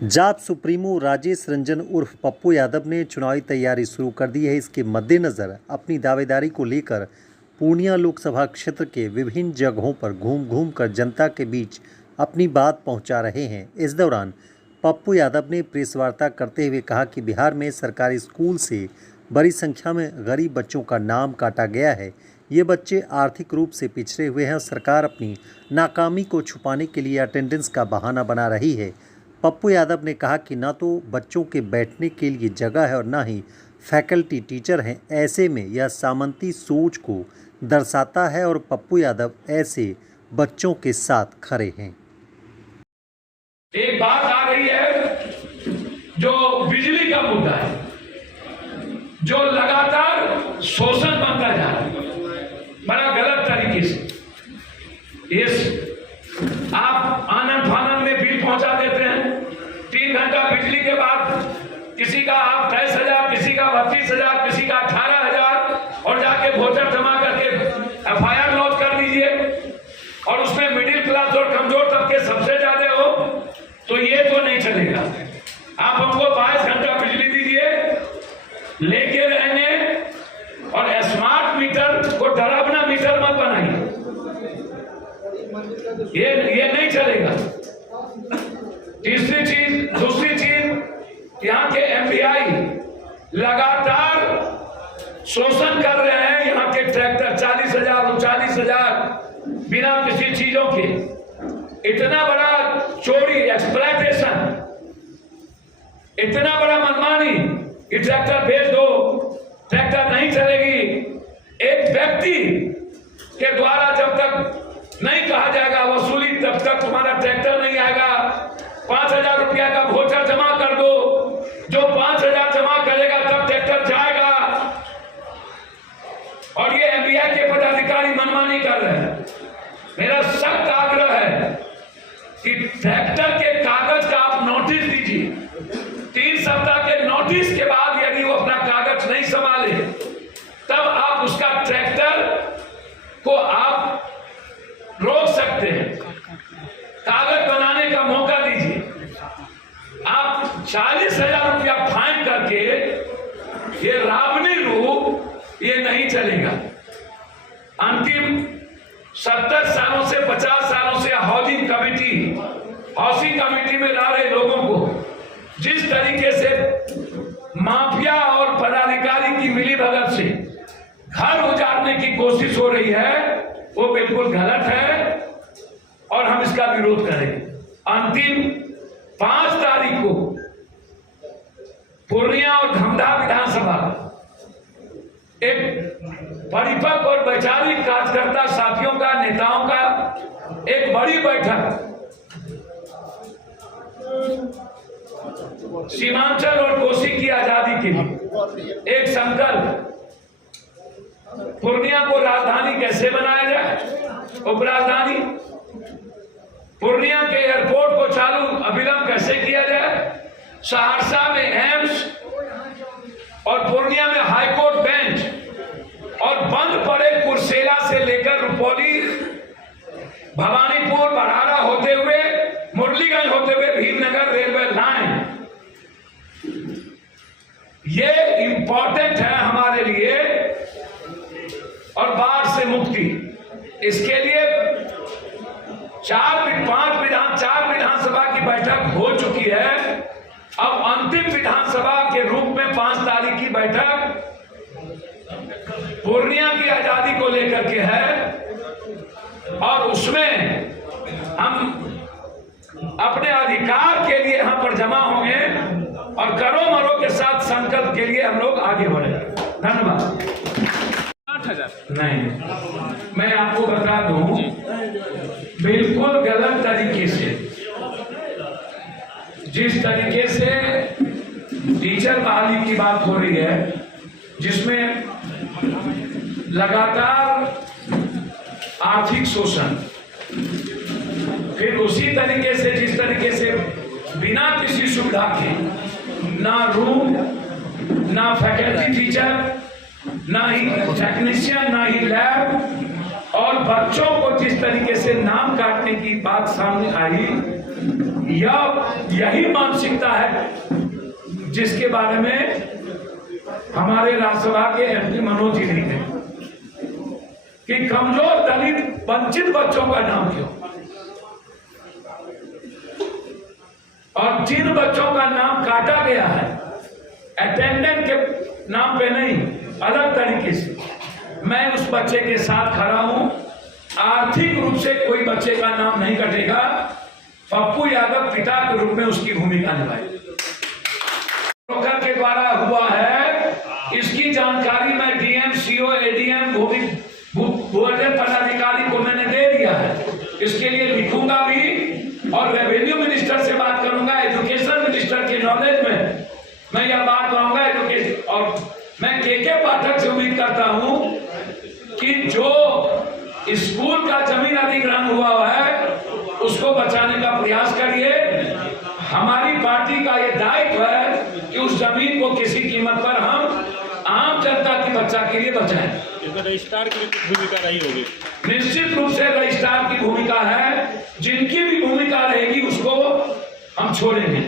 जाप सुप्रीमो राजेश रंजन उर्फ पप्पू यादव ने चुनावी तैयारी शुरू कर दी है। इसके मद्देनज़र अपनी दावेदारी को लेकर पूर्णिया लोकसभा क्षेत्र के विभिन्न जगहों पर घूम घूम कर जनता के बीच अपनी बात पहुंचा रहे हैं। इस दौरान पप्पू यादव ने प्रेस वार्ता करते हुए कहा कि बिहार में सरकारी स्कूल से बड़ी संख्या में गरीब बच्चों का नाम काटा गया है। ये बच्चे आर्थिक रूप से पिछड़े हुए हैं। सरकार अपनी नाकामी को छुपाने के लिए अटेंडेंस का बहाना बना रही है। पप्पू यादव ने कहा कि न तो बच्चों के बैठने के लिए जगह है और न ही फैकल्टी टीचर हैं। ऐसे में यह सामंती सोच को दर्शाता है और पप्पू यादव ऐसे बच्चों के साथ खड़े हैं। एक बात आ रही है जो बिजली का मुद्दा है, जो लगातार शोषण बनता जा रहा है बड़ा गलत तरीके से। इस आप आनंद फानंद में बिल पहुंचा देते हैं। 3 घंटा बिजली के बाद किसी का आप 23,000, किसी का 32,000, किसी का 18,000 और जाके वोटर जमा करके FIR लॉन्च कर दीजिए और उसमें मिडिल क्लास और कमजोर तबके सबसे ज्यादा हो तो ये तो नहीं चलेगा। आप हमको 22 घंटा बिजली दीजिए, लेके रहने और स्मार्ट मीटर को डरावना मीटर मत बनाइए, ये नहीं चलेगा। दूसरी चीज यहाँ के MPI लगातार शोषण कर रहे हैं। यहाँ के ट्रैक्टर 40,000 39,000 बिना किसी चीजों के, इतना बड़ा चोरी, एक्सप्लॉयटेशन, इतना बड़ा मनमानी कि ट्रैक्टर भेज दो, ट्रैक्टर नहीं चलेगी। एक व्यक्ति के द्वारा जब तक नहीं कहा जाएगा वसूली, तब तक तुम्हारा ट्रैक्टर नहीं आएगा। 5,000 रुपया का वोचर जमा कर दो, जो 5,000 जमा करेगा तब ट्रैक्टर जाएगा। और ये MPI के पदाधिकारी मनमानी कर रहे हैं। मेरा सख्त आग्रह है कि ट्रैक्टर के कागज का आप नोटिस दीजिए। 3 सप्ताह के नोटिस के बाद यदि वो अपना कागज नहीं संभाले तब आप उसका ट्रैक्टर को आप रोक सकते हैं। कागज बनाने का मौका दीजिए। आप 40,000 रुपया फाइन करके ये रावणी रूप ये नहीं चलेगा। अंतिम 70 सालों से 50 सालों से हाउसिंग कमेटी में ला रहे लोगों को जिस तरीके से माफिया और पदाधिकारी की मिलीभगत से घर उजाड़ने की कोशिश हो रही है, वो बिल्कुल गलत है और हम इसका विरोध करेंगे। अंतिम 5 तारीख को पूर्णिया और धमधा विधानसभा एक परिपक्व और वैचारिक कार्यकर्ता साथियों का, नेताओं का एक बड़ी बैठक सीमांचल और कोसी की आजादी के लिए एक संकल्प। पूर्णिया को राजधानी कैसे बनाया जाए, उपराजधानी। पूर्णिया के एयरपोर्ट को चालू अविलंब कैसे किया जाए। सहरसा में एम्स और पूर्णिया में हाईकोर्ट बेंच और बंद पड़े कुर्सेला से लेकर रुपौली, भवानीपुर, बड़ारा होते हुए मुरलीगंज होते हुए भीमनगर रेलवे लाइन, ये इंपॉर्टेंट है हमारे लिए। और बाढ़ से मुक्ति, इसके लिए 4 विधानसभा की बैठक हो चुकी है। अब अंतिम विधानसभा के रूप में 5 तारीख की बैठक पूर्णिया की आजादी को लेकर के है और उसमें हम अपने अधिकार के लिए यहां पर जमा होंगे और करो मरो के साथ संकल्प के लिए हम लोग आगे बढ़े। धन्यवाद। 8,000 नहीं, मैं आपको बता दूं, बिल्कुल गलत तरीके से, जिस तरीके से टीचर बहाली की बात हो रही है, जिसमें लगातार आर्थिक शोषण, फिर उसी तरीके से जिस तरीके से बिना किसी सुविधा के, ना रूम, ना फैकल्टी टीचर, ना ही टेक्नीशियन, ना ही लैब, और बच्चों को जिस तरीके से नाम काटने की बात सामने आई, यही मानसिकता है जिसके बारे में हमारे राज्यसभा के एमपी मनोज जी लिखे कि कमजोर दलित वंचित बच्चों का नाम क्यों, और जिन बच्चों का नाम काटा गया है अटेंडेंट के नाम पे नहीं, अलग तरीके से, मैं उस बच्चे के साथ खड़ा हूं। आर्थिक रूप से कोई बच्चे का नाम नहीं कटेगा। पप्पू यादव पिता के रूप में उसकी भूमिका निभाई ब्रोकर के द्वारा हुआ है, इसकी जानकारी मैं डीएम, सीओ, एडीएम, भूवर्धन पदाधिकारी को मैंने दे दिया है। इसके लिए लिखूंगा भी और रेवेन्यू मिनिस्टर से बात करूंगा, एजुकेशन मिनिस्टर के नॉलेज में मैं यह बात लाऊंगा एजुकेशन। और मैं के पाठक से उम्मीद करता हूं कि जो स्कूल का जमीन अधिग्रहण हुआ है उसको बचाने का प्रयास करिए। हमारी पार्टी का यह दायित्व है कि उस जमीन को किसी कीमत पर हम आम जनता की बच्चा के लिए बचाएं। रजिस्ट्रार की भूमिका रही होगी, निश्चित रूप से रजिस्ट्रार की भूमिका है, जिनकी भी भूमिका रहेगी उसको हम छोड़ेंगे।